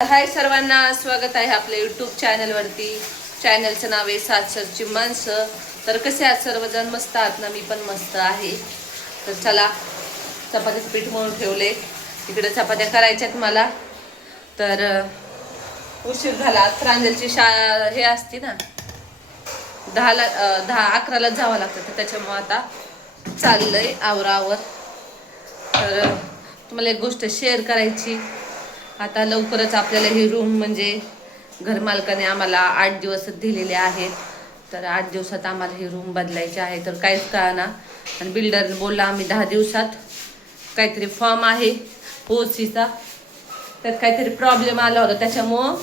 हाय सर्वांना, स्वागत आहे आपल्या यूट्यूब चॅनलवरती. चॅनलचं नाव आहे सासरची माणसं. तर कसे आहात सर्वजण? मस्त आहात ना? मी पण मस्त आहे. तर चला, चपातीचं पीठ मळून ठेवले. इकडे चपात्या करायच्यात मला. तर उशीर झाला. प्रांजलची शाळा हे असते ना 10-11ला जावं लागतं, तर त्याच्यामुळं आता चाललंय आवरावर. तर तुम्हाला एक गोष्ट शेअर करायची. आता लवकरच आपल्याला ही रूम म्हणजे घरमालकाने आम्हाला 8 दिवस दिलेले आहेत. तर 8 दिवसात आम्हाला ही रूम बदलायची आहे. तर काहीच कळना. आणि बिल्डर बोलला आम्ही 10 दिवसात, काहीतरी फॉर्म आहे ओसीचा, त्यात काहीतरी प्रॉब्लेम आला होता, त्याच्यामुळं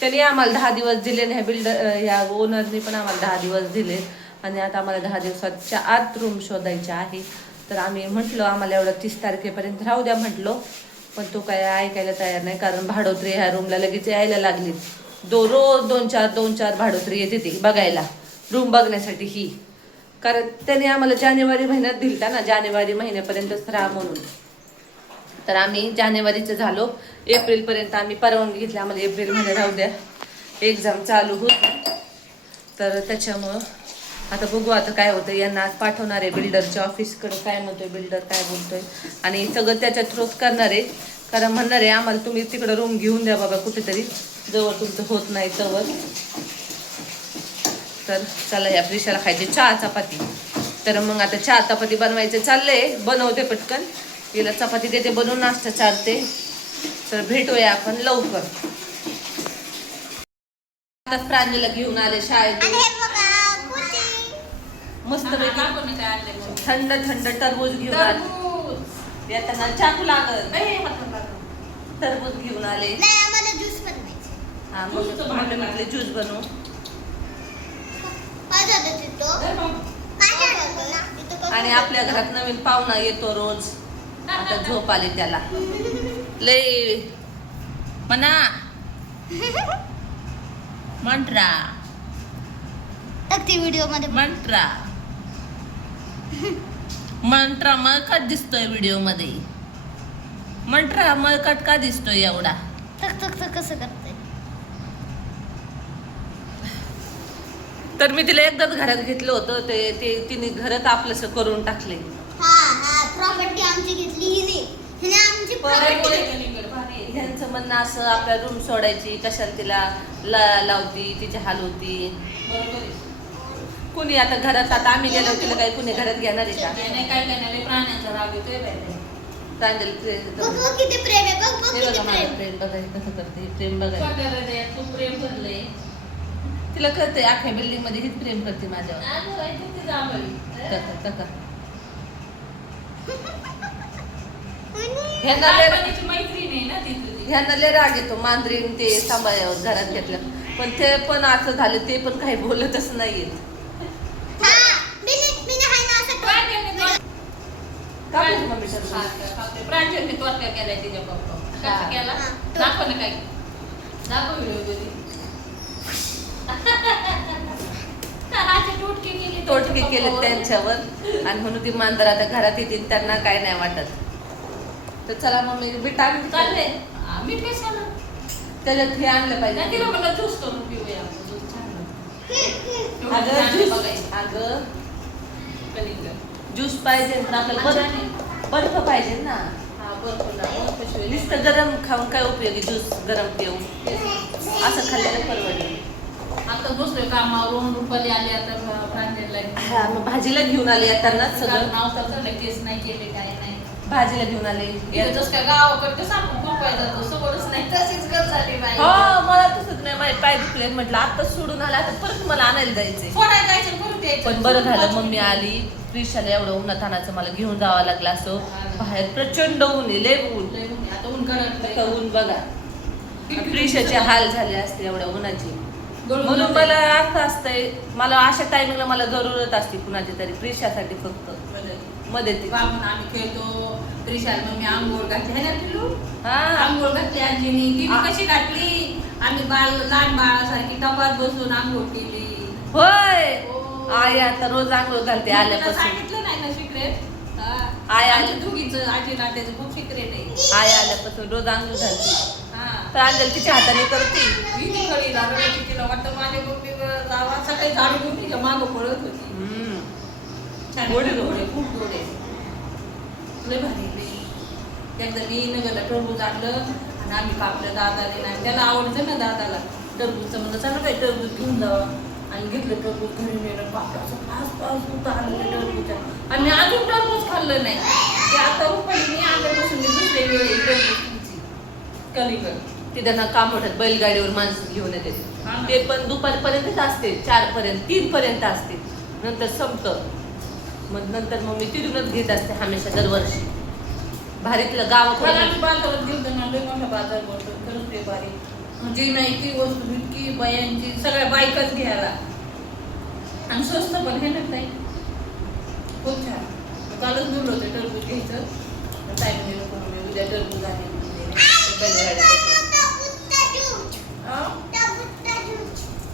त्यांनी आम्हाला 10 दिवस दिले नाही. बिल्डर या ओनरने पण आम्हाला 10 दिवस दिले. आणि आता आम्हाला 10 दिवसाच्या आत रूम शोधायची आहे. तर आम्ही म्हटलं आम्हाला एवढं 30 तारखेपर्यंत राहू द्या म्हटलो. पण तो काय ऐकायला तयार नाही, कारण भाडोत्री ह्या रूमला लगेच यायला लागली. रोज 2-4 भाडोत्री येते ती बघायला, रूम बघण्यासाठी ही. कारण त्याने आम्हाला जानेवारी महिन्यात दिलता ना, जानेवारी महिन्यापर्यंतच राहा म्हणून. तर आम्ही जानेवारीचं झालो, एप्रिलपर्यंत आम्ही परवानगी घेतली. आम्हाला एप्रिल महिन्यात राहू द्या, एक्झाम चालू होत. तर त्याच्यामुळं आता बघू आता काय होतं. यांना आज पाठवणार आहे बिल्डरच्या ऑफिसकडे. काय म्हणतोय बिल्डर, काय बोलतोय, आणि सगळं त्याच्या थ्रूच करणार आहे. कारण म्हणणार आहे आम्हाला तुम्ही तिकडं रूम घेऊन द्या बाबा कुठेतरी, जवळ तुमचं होत नाही तवर. तर चला, या प्रिशाला खायची चहा चपाती. तर मग आता चहा चपाती बनवायचं चाललंय. बनवते पटकन, हिला चपाती देते बनवून, नाश्ता चालते. तर भेटूया आपण लवकर. आता प्रांजलीला घेऊन आले शाळेत. मस्त थंड थंड टरबूज घेऊन आले. येताना चाकू लागत, टरबूज घेऊन आले. हा, मग म्हटले ज्यूस बनवू. आणि आपल्या घरात नवीन पाहुणा येतो रोज. आता झोप आली त्याला लय म्हणा. मंत्रा व्हिडिओ मध्ये मंत्रा मळकट दिसतोय व्हिडिओ मध्ये. मंत्रा मळकट का दिसतोय एवढा? कसं करते? तर मी तिला एकदाच घरात घेतलं होतं, ते तिने घरात आपलंस करून टाकले. प्रॉपर्टी आमची घेतली हिने आमची प्रॉपर्टी. ह्यांचं म्हणणं असं, आपल्या रूम सोडायची कशाला, तिला लावती, तिची हाल होती. कुणी आता घरात, आता आम्ही गेलो तिला काही कुणी घरात घेणार आहे का? काय प्राण्यांचा राग येतोय. प्रांजल किती प्रेम आहे, बघ हे बघा माझं प्रेम बघा, कसं करते प्रेम बघा. तू प्रेम भरलंय, तिला कळतंय अख्ख्या बिल्डिंग मध्ये हीच प्रेम करते माझ्यावर. ह्यांना लय राग येतो. मांजरीन ते सांभाळ्यावर घरात घेतलं, पण ते पण असं झालं, ते पण काही बोलतच नाहीये. प्रांजलने तोडका केलाय तिच्या पप्पा. कसा केला दाखव ना, काय दाखव व्हिडिओ. तोटके केले त्यांच्यावर, आणि म्हणून ती मांजर आता घरात येतील, त्यांना काय नाही वाटत. तर चला मग मी मीठ चाललंय. मीठ कशाला? त्याच्यात हे आणलं पाहिजे. तिला म्हणलं ज्यूस करून पिऊया. अगं ज्यूस पाहिजे पण आपल्याला बर्फ पाहिजे ना. नुसतं गरम खाऊन काय उपयोगी, ज्यूस गरम पिऊन असं खाल्ल्याला परवडलं. आता दुसरे कामावरून रुपाली आली, आता प्रांजलला हा, मग भाजीला घेऊन आले येताना सगळं. नाव तर केस नाही केले, काय नाही. भाजीला घेऊन आले. जसं काय गावाकडे कसं आपण रुपाय जातो, सवरच नाही, तशीच गत झाली बाई. हो, मला तसंच नाही, माझे पाय दुखले. म्हटलं आता सोडून आला, आता परत मला आणायला जायचंय. सोडायला जायचं, परत यायचं. पण बरं झालं मम्मी आली. प्रिशाला एवढं उन्हातानाचं मला घेऊन जावं लागलं. असं बाहेर प्रचंड ऊन आहे, लय ऊन. आता ऊन कडक ऊन बघा, प्रिशाचे हाल झाले असते एवढ्या उन्हाची. म्हणून मला असं असतंय, मला अशा टायमिंगला मला जरूरत असते कुणाची तरी प्रिशासाठी फक्त मदत. आम्ही खेळतो. त्रिशाल मग मी आंघोळ घातली है ना पिलू. हा, आंघोळ घातली आजीनी. तिने कशी घातली? आम्ही लहान बाळासारखी टपात बसून आंघोळ केली. होय, आई आता रोज आंघोळ घालते आल्यापासून. सांगितलं नाही ना सिक्रेट. आई आजी दोघीचं, आजी नाट्याचं खूप सिक्रेट आहे. आई आल्यापासून रोज आंघोळ घालते. हा. तर अंजली तिच्या हाताने करते. मी ती खरी लागली तिला वाटतं माझ्या मम्मी जावा सकाळी झाडू घेऊन तिच्या मागं पळत होती. छान गोड आहे, गोड गोड आहे, खूप गोड आहे. लय भारी आहे, लय. एकदा मी नगरला टरबूज आणलं आणि आम्ही कापलं दादाने नाही त्याला आवडतं ना दादाला टरबूजचं म्हणलं चला बाई टरबूज घेऊन जावा आणि घेतलं टरबूज घरी नेलं कापलं असं पाच होतं आणलं टरबूज आणि मी अजून टरबूज खाल्लं नाही ते आता रुपालीने आल्यापासून मी दुसऱ्या वेळी टरबूज कलिंगड ती त्यांना काम होतात बैलगाडीवर माणसं घेऊन येते. हा ना. ते पण दुपारपर्यंतच असते, 4 पर्यंत 3 पर्यंत असते, नंतर संपतं. मग नंतर मग मी तिथूनच घेत असते हमेशा दरवर्षी. भारीतलं मला गावाकडे आम्ही बाजारात गेलो ना लय मोठा बाजार भरतो खरंच ते भारी म्हणजे नाही ती वस्तू इतकी बायांची सगळ्या बायकाच घ्यायला आणि स्वस्त पण हे ना ताई खूप छान कालच बोललो होते टरबूज घ्यायचं ताई म्हणजे उद्या टरबूज आहे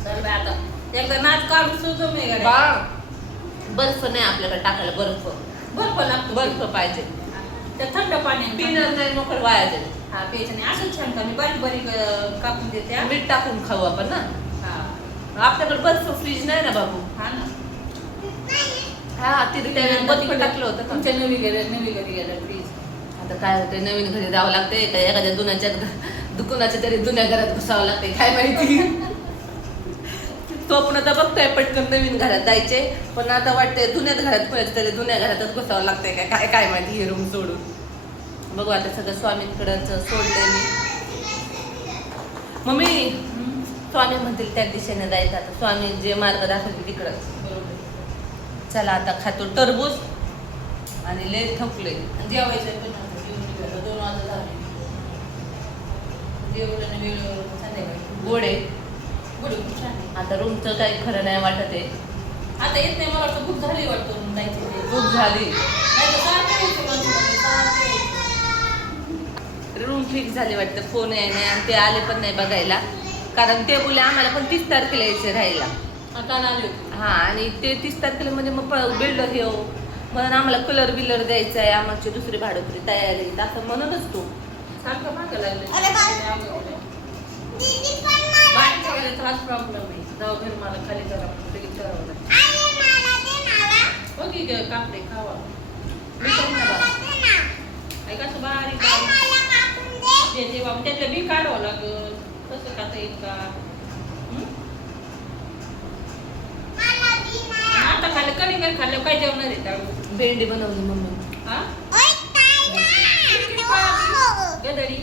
तर बाई आता एकदा नाच काढून सुचव मी बा बर्फ नाही आपल्याकडे टाकायला, बर्फ बर्फ लागतो बर्फ पाहिजे. त्या थंड पाण्याने पिणार नाही मोकळ वाया जाईल. हा प्यायचं नाही असंच छान का मी बारीक बारीक कापून देते मीठ टाकून खाऊ आपण ना. हा आपल्याकडे बर्फ फ्रीज नाही ना बाबू. हा ना हा तिथे त्यावेळेस बर्फ टाकलं होतं का? तुमच्या नवी घरी गेलं प्लीज आता काय होतं, नवीन घरी जावं लागतंय का एखाद्या दुकानाच्या तरी जुन्या घरात घुसावं लागतंय काय माहिती. स्वप्न तर बघतोय पटकन नवीन घरात जायचे, पण आता वाटतंय जुन्याच घरात पळत तरी जुन्या घरातच घुसावं लागतंय काय काय काय माहिती हे रूम सोडून. बघू आता सगळं स्वामींकडंच सोडलंय मी. मम्मी स्वामी म्हणतील त्या दिशेने जायचं, आता स्वामी जे मार्ग दाखवतील तिकडं. बरोबर चला आता खातो टरबूज आणि लय थकले. जेवायचं पण नव्हतं, जेवून निघालो, 2 वाजता झाले. जेवलं आणि वेळेवर संध्याकाळी गोडे गोडी खूप छान आहे. आता रूमचं काही खरं नाही वाटत आहे. आता येत नाही मला वाटतं खूप झाली वाटतं म्हणून जायची ते. खूप झाली. नाही तर सारखं यायचं माझं, सारखं यायचं. रूम फिक्स झाली वाटतं, फोन आहे नाही आणि ते आले पण नाही बघायला, कारण ते बोलले आम्हाला पण 30 तारखेला यायचं राहायला. आता आली होती. हां आणि ते 30 तारखेला म्हणजे मग बिल्डर येऊ म्हणून आम्हाला कलर बिलर द्यायचा आहे, आमची दुसरी भाडोत्री तयार आहे असं म्हणूनच तू. सारखं मागं लागलं. अरे बाहेरच्या वेळेस हाच प्रॉब्लेम आहे. जाऊ घर मला खाली करा म्हणून ते विचारावं लागतं. हो की गं, कापडे खावा. मी पण नाही बाबा. ऐका असं बारीक देते बाबा, त्यातलं बी काढावं लागल. कसं खाता येईल का? आता खाल्लं कणिक खाल्लं काय जेवणार आहे त्यावेळेस? भेंडी बनवली मम्मी. हा गदडी